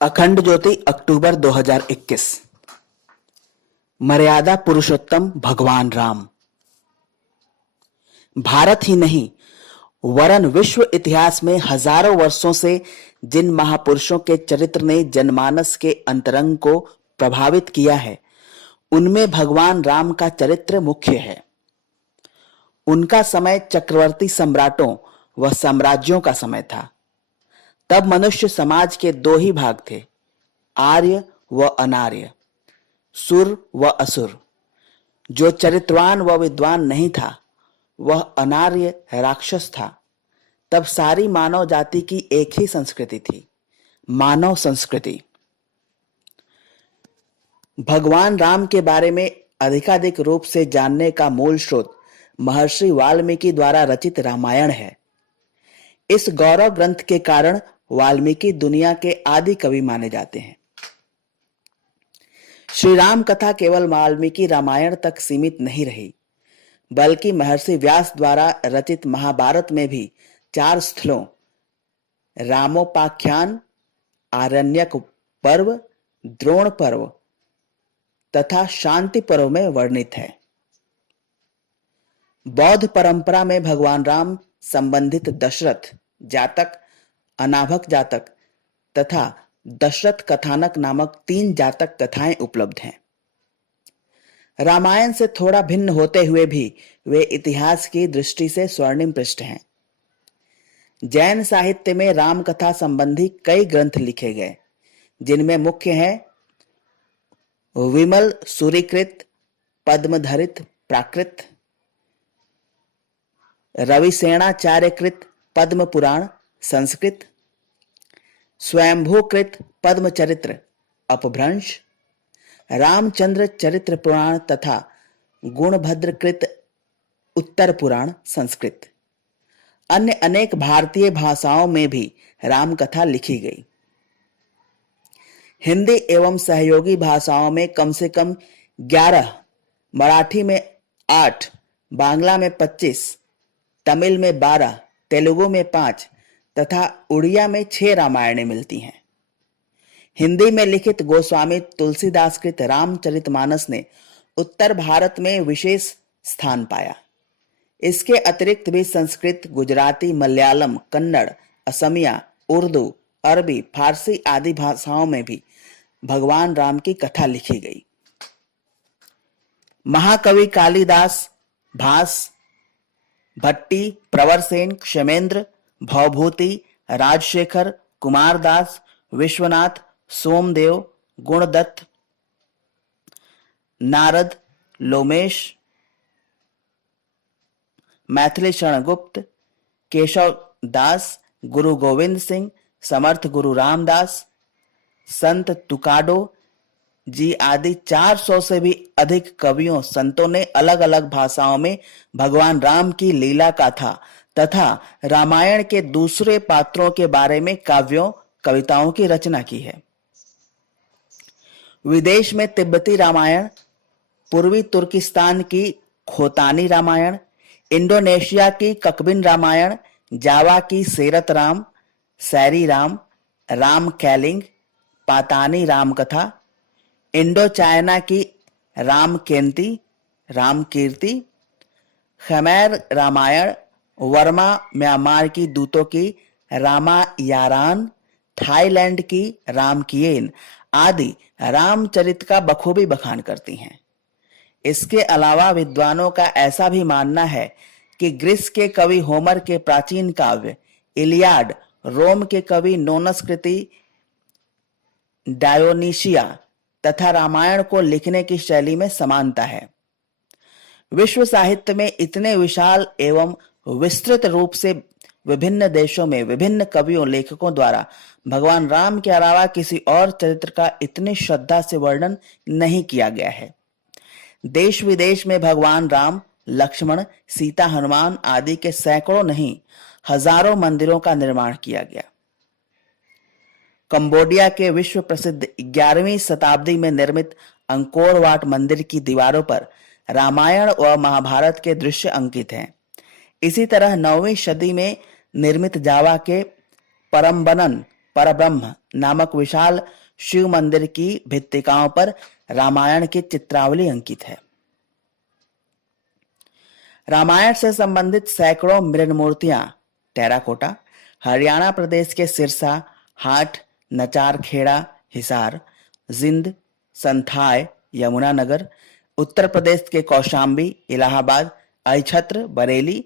अखंड ज्योति अक्टूबर 2021। मर्यादा पुरुषोत्तम भगवान राम भारत ही नहीं वरन विश्व इतिहास में हजारों वर्षों से जिन महापुरुषों के चरित्र ने जनमानस के अंतरंग को प्रभावित किया है, उनमें भगवान राम का चरित्र मुख्य है। उनका समय चक्रवर्ती सम्राटों व साम्राज्यों का समय था। तब मनुष्य समाज के दो ही भाग थे, आर्य व अनार्य, सुर व असुर। जो चरित्रवान व विद्वान नहीं था वह अनार्य राक्षस था। तब सारी मानव जाति की एक ही संस्कृति थी, मानव संस्कृति। भगवान राम के बारे में अधिकाधिक रूप से जानने का मूल स्रोत महर्षि वाल्मीकि द्वारा रचित रामायण है। इस गौरव ग्रंथ के कारण वाल्मीकि दुनिया के आदि कवि माने जाते हैं। श्री राम कथा केवल वाल्मीकि रामायण तक सीमित नहीं रही, बल्कि महर्षि व्यास द्वारा रचित महाभारत में भी 4 स्थलों रामोपाख्यान, आरण्यक पर्व, द्रोण पर्व तथा शांति पर्व में वर्णित है। बौद्ध परंपरा में भगवान राम संबंधित दशरथ जातक, अनाभक जातक तथा दशरथ कथानक नामक 3 जातक कथाएं उपलब्ध हैं। रामायण से थोड़ा भिन्न होते हुए भी वे इतिहास की दृष्टि से स्वर्णिम पृष्ठ हैं। जैन साहित्य में राम कथा संबंधी कई ग्रंथ लिखे गए, जिनमें मुख्य हैं विमल सूरीकृत पद्मधरित प्राकृत, रविसेनाचार्यकृत पद्म पुराण संस्कृत, स्वयंभूकृत पद्मचरित्र अपभ्रंश, रामचंद्र चरित्र पुराण तथा गुणभद्रकृत उत्तर पुराण संस्कृत। अन्य अनेक भारतीय भाषाओं में भी राम कथा लिखी गई। हिंदी एवं सहयोगी भाषाओं में कम से कम 11, मराठी में 8, बांग्ला में 25, तमिल में 12, तेलुगु में 5 तथा उड़िया में 6 रामायणें मिलती हैं। हिंदी में लिखित गोस्वामी तुलसीदास कृत रामचरितमानस ने उत्तर भारत में विशेष स्थान पाया। इसके अतिरिक्त भी संस्कृत, गुजराती, मलयालम, कन्नड़, असमिया, उर्दू, अरबी, फारसी आदि भाषाओं में भी भगवान राम की कथा लिखी गई। महाकवि कालिदास, भास, भट्टी, प्रवरसेन, क्षेमेंद्र, भवभूति, राजशेखर, कुमारदास, विश्वनाथ, सोमदेव, गुणदत्त, नारद, लोमेश, मैथिली शरण गुप्त, केशव दास, गुरु गोविंद सिंह, समर्थ गुरु रामदास, संत तुकाडो जी आदि 400 से भी अधिक कवियों संतों ने अलग अलग भाषाओं में भगवान राम की लीला गाथा तथा रामायण के दूसरे पात्रों के बारे में काव्यों, कविताओं की रचना की है। विदेश में तिब्बती रामायण, पूर्वी तुर्किस्तान की खोतानी रामायण, इंडोनेशिया की ककबिन रामायण, जावा की सेरत राम, सैरी राम, राम कैलिंग, पातानी राम कथा, इंडो चाइना की राम केंती, राम कीर्ति, खमेर रामायण, वर्मा म्यांमार की दूतों की रामायारान, थाईलैंड की रामकियन आदि रामचरित का बखूबी बखान करती हैं। इसके अलावा विद्वानों का ऐसा भी मानना है कि ग्रीस के कवि होमर के प्राचीन काव्य इलियाड, रोम के कवि नोनस कृति डायोनीशिया तथा रामायण को लिखने की शैली में समानता है। विश्व साहित्य में इतने विशाल एवं विस्तृत रूप से विभिन्न देशों में विभिन्न कवियों, लेखकों द्वारा भगवान राम के अलावा किसी और चरित्र का इतनी श्रद्धा से वर्णन नहीं किया गया है। देश विदेश में भगवान राम, लक्ष्मण, सीता, हनुमान आदि के सैकड़ों नहीं हजारों मंदिरों का निर्माण किया गया। कंबोडिया के विश्व प्रसिद्ध 11वीं शताब्दी में निर्मित अंकोर वाट मंदिर की दीवारों पर रामायण व महाभारत के दृश्य अंकित हैं। इसी तरह 9वीं सदी में निर्मित जावा के परम्बनन परब्रह्म नामक विशाल शिव मंदिर की भित्तिकाओं पर रामायण की चित्रावली अंकित है। रामायण से संबंधित सैकड़ों मृण मूर्तियां टेराकोटा हरियाणा प्रदेश के सिरसा, हाट, नचारखेड़ा, हिसार, जिंद, संथाय, यमुनानगर, उत्तर प्रदेश के कौशाम्बी, इलाहाबाद, अहिछत्र, बरेली,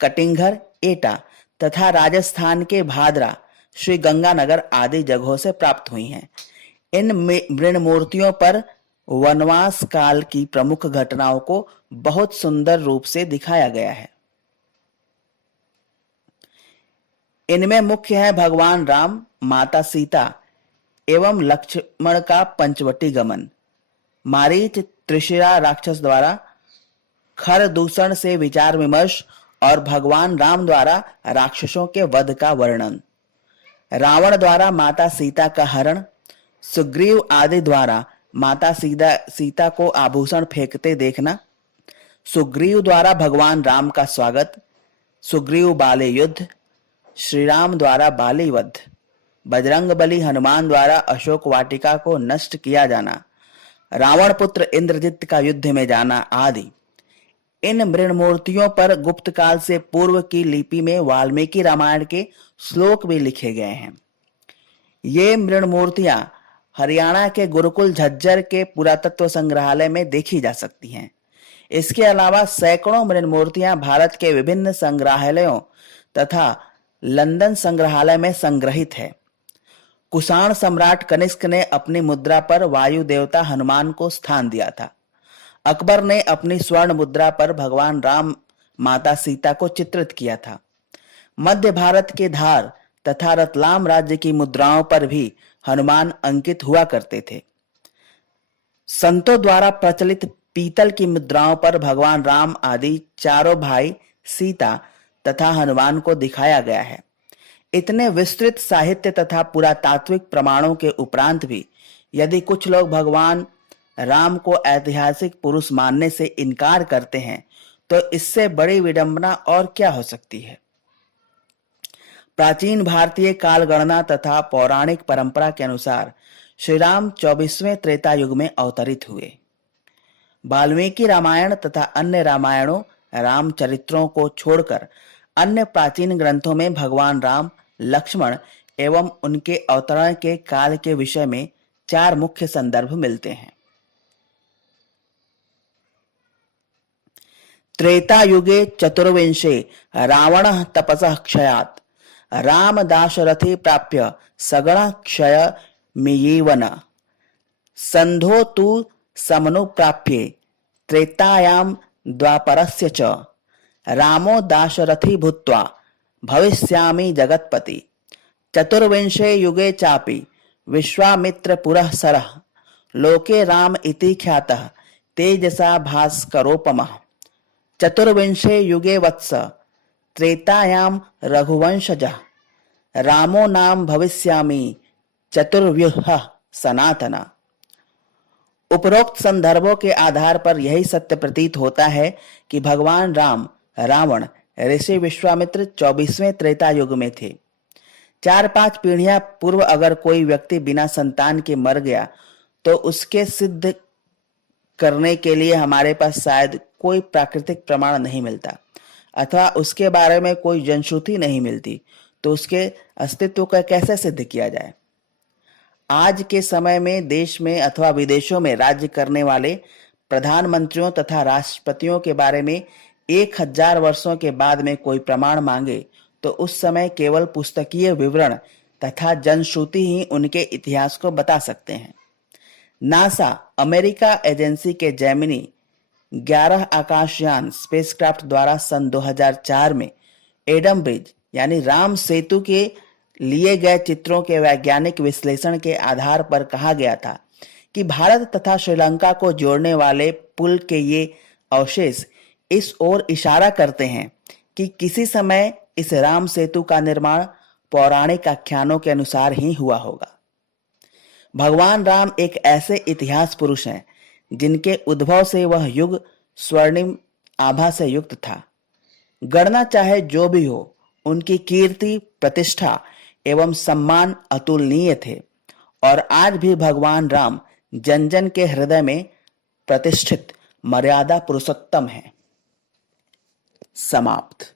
कटिंगघर, एटा तथा राजस्थान के भादरा, श्री गंगानगर आदि जगहों से प्राप्त हुई हैं। इन मृण मूर्तियों पर वनवास काल की प्रमुख घटनाओं को बहुत सुंदर रूप से दिखाया गया है। इनमें मुख्य है भगवान राम, माता सीता एवं लक्ष्मण का पंचवटी गमन, मारीच त्रिशिरा राक्षस द्वारा खर दूषण से विचार विमर्श और भगवान राम द्वारा राक्षसों के वध का वर्णन, रावण द्वारा माता सीता का हरण, सुग्रीव आदि द्वारा माता सीता को आभूषण फेंकते देखना, सुग्रीव द्वारा भगवान राम का स्वागत, सुग्रीव बाले युद्ध, श्री राम द्वारा बाली वध, बजरंग बली हनुमान द्वारा अशोक वाटिका को नष्ट किया जाना, रावण पुत्र इंद्रजित का युद्ध में जाना आदि। इन मृण मूर्तियों पर गुप्त काल से पूर्व की लिपि में वाल्मीकि रामायण के श्लोक भी लिखे गए हैं। ये मृण मूर्तियां हरियाणा के गुरुकुल झज्जर के पुरातत्व संग्रहालय में देखी जा सकती हैं। इसके अलावा सैकड़ों मृण मूर्तियां भारत के विभिन्न संग्रहालयों तथा लंदन संग्रहालय में संग्रहित है। कुषाण सम्राट कनिष्क ने अपनी मुद्रा पर वायु देवता हनुमान को स्थान दिया था। अकबर ने अपनी स्वर्ण मुद्रा पर भगवान राम, माता सीता को चित्रित किया था। मध्य भारत के धार तथा रतलाम राज्य की मुद्राओं पर भी हनुमान अंकित हुआ करते थे। संतों द्वारा प्रचलित पीतल की मुद्राओं पर भगवान राम आदि चारों भाई, सीता तथा हनुमान को दिखाया गया है। इतने विस्तृत साहित्य तथा पुरातात्विक प्रमाणों के उपरांत भी यदि कुछ लोग भगवान राम को ऐतिहासिक पुरुष मानने से इनकार करते हैं तो इससे बड़ी विडंबना और क्या हो सकती है। प्राचीन भारतीय कालगणना तथा पौराणिक परंपरा के अनुसार श्री राम 24वें त्रेता युग में अवतरित हुए। वाल्मीकि रामायण तथा अन्य रामायणों, रामचरित्रों को छोड़कर अन्य प्राचीन ग्रंथों में भगवान राम, लक्ष्मण एवं उनके अवतरण के काल के विषय में 4 मुख्य संदर्भ मिलते हैं। त्रेता युगे चतुर्विंशे रावणः तपसः क्षयात् राम दाशरथि प्राप्य सगण क्षय मियेवन संधो तु समनुप्राप्ये त्रेतायाम द्वापरस्य च रामो दाशरथि भूत्वा भविष्यामि जगत्पति चतुर्विंशे युगे चापि विश्वामित्र पुरःसरः लोके राम इति ख्यातः तेजसा भास्करोपमः चतुर्विंशे युगे वत्स त्रेतायाम रघुवंशजः रामो नाम भविष्यामि चतुर्व्यूहः सनातना। उपरोक्त संदर्भों के आधार पर यही सत्य प्रतीत होता है कि भगवान राम, रावण, ऋषि विश्वामित्र 24वें त्रेता युग में थे। 4-5 पीढ़ियां पूर्व अगर कोई व्यक्ति बिना संतान के मर गया तो उसके सिद्ध करने के लिए हमारे पास शायद कोई प्राकृतिक प्रमाण नहीं मिलता अथवा उसके बारे में कोई जनश्रुति नहीं मिलती, तो उसके अस्तित्व का कैसे सिद्ध किया जाए। आज के समय में देश में अथवा विदेशों में राज्य करने वाले प्रधानमंत्रियों तथा राष्ट्रपतियों के बारे में 1000 वर्षों के बाद में कोई प्रमाण मांगे तो उस समय केवल पुस्तकीय विवरण तथा जनश्रुति ही उनके इतिहास को बता सकते हैं। नासा अमेरिका एजेंसी के जेमिनी 11 आकाशयान स्पेसक्राफ्ट द्वारा सन 2004 में एडम ब्रिज यानी राम सेतु के लिए गए चित्रों के वैज्ञानिक विश्लेषण के आधार पर कहा गया था कि भारत तथा श्रीलंका को जोड़ने वाले पुल के ये अवशेष इस ओर इशारा करते हैं कि किसी समय इस राम सेतु का निर्माण पौराणिक आख्यानों के अनुसार ही हुआ होगा। भगवान राम एक ऐसे इतिहास पुरुष हैं जिनके उद्भव से वह युग स्वर्णिम आभा से युक्त था। गणना चाहे जो भी हो, उनकी कीर्ति, प्रतिष्ठा एवं सम्मान अतुलनीय थे और आज भी भगवान राम जन जन के हृदय में प्रतिष्ठित मर्यादा पुरुषोत्तम है। समाप्त।